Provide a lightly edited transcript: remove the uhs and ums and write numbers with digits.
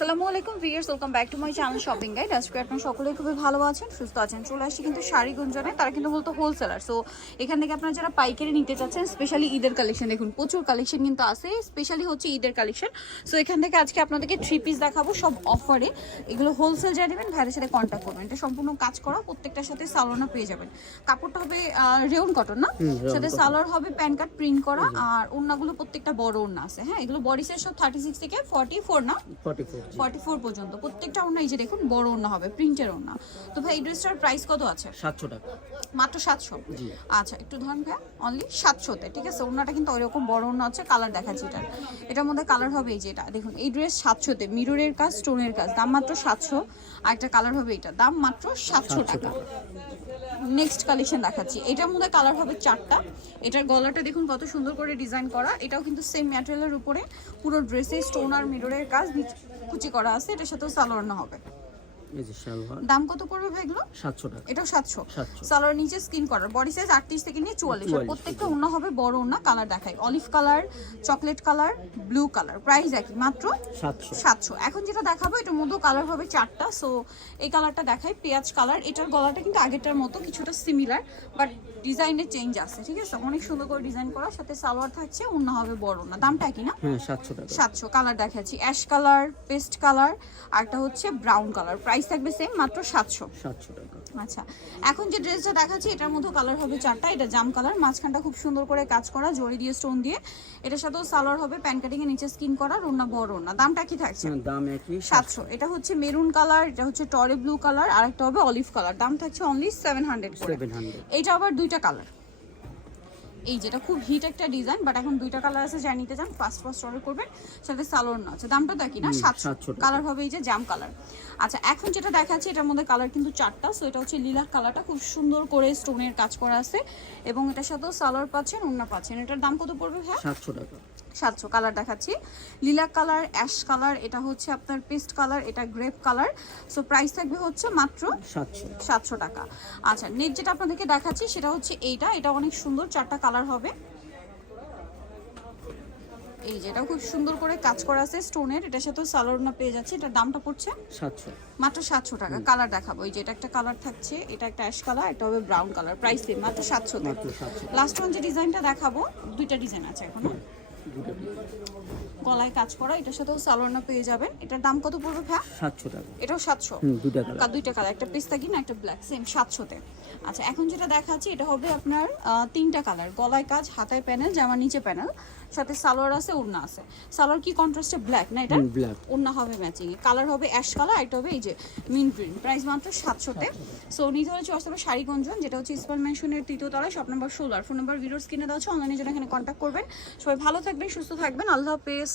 আসসালামু আলাইকুম viewers, welcome back to my channel shopping guide. আজকে আপনারা সকলেই খুবই ভালো আছেন, সুস্থ আছেন। চলে আসছি কিন্তু শাড়ি গুঞ্জনে, তারা কিন্তু মূলত হোলসেলার। সো এখান থেকে আপনারা যারা পাইকারি নিতে চাচ্ছেন, স্পেশালি ঈদের কালেকশন, দেখুন প্রচুর কালেকশন কিন্তু আছে, স্পেশালি হচ্ছে ঈদের কালেকশন। সো এখান থেকে আজকে আপনাদেরকে 3 পিস দেখাবো, সব অফারে। এগুলো হোলসেল যারা নেবেন ভাইয়ের সাথে কন্ট্যাক্ট করবেন। এটা সম্পূর্ণ কাজ করা, প্রত্যেকটার সাথে সালোয়ার পেয়ে যাবেন। কাপড়টা হবে রেয়ন কটন, না সাথে সালোয়ার হবে প্যান কাট প্রিন্ট করা, আর ওড়নাগুলো প্রত্যেকটা বড় ওড়না আছে। হ্যাঁ, এগুলো বডি সাইজ সব 36 থেকে 44 না 44 পর্যন্ত প্রত্যেকটা ওড়না। এই যে দেখুন বড় ওড়না হবে, প্রিন্টের ওড়না। তো ভাই এই ড্রেসটার প্রাইস কত আছে? 700 টাকা মাত্র 700। আচ্ছা একটু ধরেন ভাই, অনলি 700-তে, ঠিক আছে। ওড়নাটা কিন্তু ওইরকম বড় ওড়না আছে। কালার দেখাচ্ছি এটার মধ্যে কালার হবে এই যে এটা দেখুন। এই ড্রেস 700-তে, মিররের কাজ, স্টোনের কাজ, দাম মাত্র 700। আর একটা কালার হবে এটা, দাম মাত্র 700 টাকা। নেক্সট কালেকশন দেখাচ্ছি, এটার মধ্যে কালার হবে 4টা। এটার গলাটা দেখুন কত সুন্দর করে ডিজাইন করা। এটাও কিন্তু সেম ম্যাটেরিয়ালের উপরে পুরো ড্রেসে স্টোন আর মিররের কাজ কুচি করা আছে। এটার সাথেও সালোয়ার না হবে। এই যে সালোয়ার, দাম কত পড়বে ভাই এগুলো? 700 টাকা। এটাও 700। সালোয়ার নিচে স্কিন করার, বডি সাইজ 38 থেকে নিয়ে 44। আর প্রত্যেকটা ওড়না হবে বড় ওড়না। কালার দেখাই, olive colour, chocolate colour, blue colour. Price একই, মাত্র 700। এখন যেটা দেখাবো এটার মধ্যে কালার হবে 4টা। সো এই কালারটা দেখাই, পেঁয়াজ কালার। এটার গলাটা কিন্তু আগেরটার মতো কিছুটা সিমিলার, বাট ডিজাইনের চেঞ্জ আছে, ঠিক আছে। অনেক সুন্দর করে ডিজাইন করা, সাথে সালোয়ার থাকছে, ওড়না হবে বড় ওড়না। দামটা কি না? হ্যাঁ 700 টাকা। 700। কালার দেখাচ্ছি, অ্যাশ কালার, পেস্ট কালার, আর একটা হচ্ছে ব্রাউন কালার। প্রাইস থাকবে সেম, মাত্র 700 টাকা। আচ্ছা, এখন যে ড্রেসটা দেখাচ্ছি এটার মধ্যে কালার হবে 4টা। এটা জাম কালার, মাঝখানটা খুব সুন্দর করে কাজ করা, জড়ি দিয়ে স্টোন দিয়ে। এটার সাথেও সালোয়ার হবে প্যান কাটিং এর নিচে স্কিন করা, ওড়না বড় ওড়না। দামটা কি থাকছে? দাম একই, 700। এটা হচ্ছে মেরুন কালার, এটা হচ্ছে টরে ব্লু কালার, আর একটা হবে অলিভ কালার। দাম থাকছে অনলি 700 করে। এটা আবার দুইটা কালার। এই যেটা খুব হিট একটা ডিজাইন, বাট এখন দুইটা কালার আছে, যা নিতে চান ফার্স্ট অর্ডার করবেন। সাথে সালোয়ার না আছে। দামটা তো কি না? 700। কালার হবে এই যে জাম কালার। আচ্ছা, এখন যেটা দেখাচ্ছি এটার মধ্যে কালার কিন্তু 4টা। সো এটা হচ্ছে লিলাক কালারটা, খুব সুন্দর করে স্টোনের কাজ করা আছে, এবং এটার সাথেও সালোয়ার পাচ্ছেন, ওড়না পাচ্ছেন। এটার দাম কত পড়বে ভাই? 700 টাকা। 700। কালার দেখাচ্ছি, লিলাক কালার, অ্যাশ কালার, এটা হচ্ছে আপনার পেস্ট কালার, এটা গ্রেপ কালার। সো প্রাইস থাকবে হচ্ছে মাত্র 700 টাকা। আচ্ছা, নেক্সট যেটা আপনাদেরকে দেখাচ্ছি সেটা হচ্ছে এইটা। এটা অনেক সুন্দর, 4টা কালার হবে। এই যে এটা খুব সুন্দর করে কাজ করা আছে স্টোনের, এটার সাথেও সালোয়ার পেয়ে যাচ্ছে। এটার দামটা পড়ছে 700, মাত্র 700 টাকা। কালার দেখাবো, এই যে এটা একটা কালার থাকছে, এটা একটা অ্যাশ কালার, এটা হবে ব্রাউন কালার। প্রাইস সেম, মাত্র 700 টাকা। লাস্ট ওয়ান যে ডিজাইনটা দেখাবো, দুইটা ডিজাইন আছে এখনো, গলায় কাজ করা, এটার সাথেও সালোয়ার পেয়ে যাবেন। এটার দাম কত পড়বে ভাই? 700 টাকা। এটাও 700। দুইটা কালার, একটা পেস্তা গ্রিন একটা ব্ল্যাক, সেম 700-তে। আচ্ছা, এখন যেটা দেখাচ্ছি এটা হবে আপনার 3টা কালার, গলায় কাজ, হাতায় প্যানেল, জামার নিচে প্যানেল, সাথে সালোয়ার আছে, ওড়না আছে। সালোয়ার কি কন্ট্রাস্টে ব্ল্যাক না, এটা ব্ল্যাক। ওড়না হবে ম্যাচিং। কালার হবে অ্যাশ কালার, এটা হবে এই যে মিন্ট গ্রিন। প্রাইস মাত্র 700-তে। সো নিতে হচ্ছে অথবা শাড়ি গঞ্জন, যেটা হচ্ছে ইসপাল মেনশনের 3য় তলায়, শপ নাম্বার 16। ফোন নাম্বার ভিডিওর স্ক্রিনে দেওয়া আছে, অনলাইনে জন্য এখানে কন্ট্যাক্ট করবেন। সবাই ভালো থাকবেন, সুস্থ থাকবেন, আল্লাহ হাফেজ।